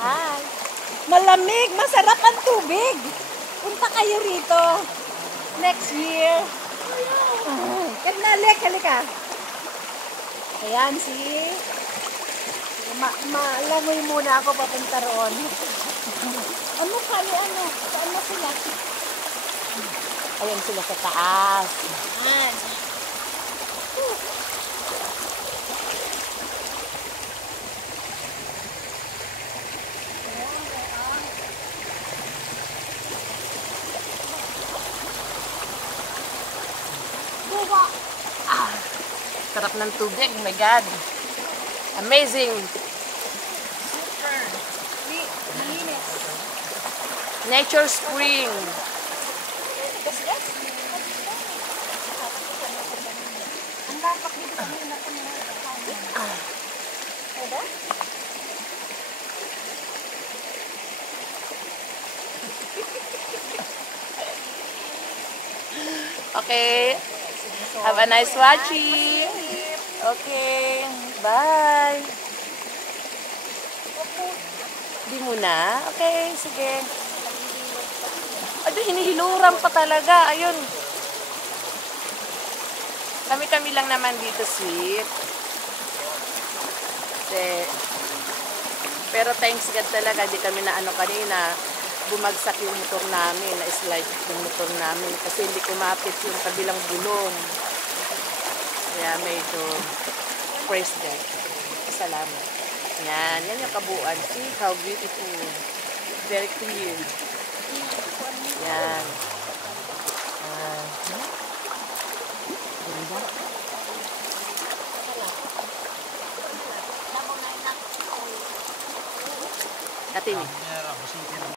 Hi. Malamig, masarap ang tubig. Punta kayo rito. Next year. Kagnalik, halika. Ayan, si... Malamoy muna ako papunta roon. Ano kami, ano? Saan na sila? Ayan sila sa taas. Ayan. Ah, sarap ng tubig, oh my God. Amazing. Super. Linis. Nature spring. Ang lapak dito kami na kami na. Pwede? Okay. Have a nice watching. Okay. Bye. Di muna? Okay, sige. Ado, hinihiluran pa talaga. Ayun. Kami-kami lang naman dito, sweet. Pero thanks God talaga, di kami na ano kanina. Bumagsak yung motor namin, na-slide yung motor namin kasi hindi kumapit yung kabilang gulong. Kaya medyo praise God. Salamat. Yan yung kabuuan. See how beautiful. Very clear. Yan. Ganda. Kating.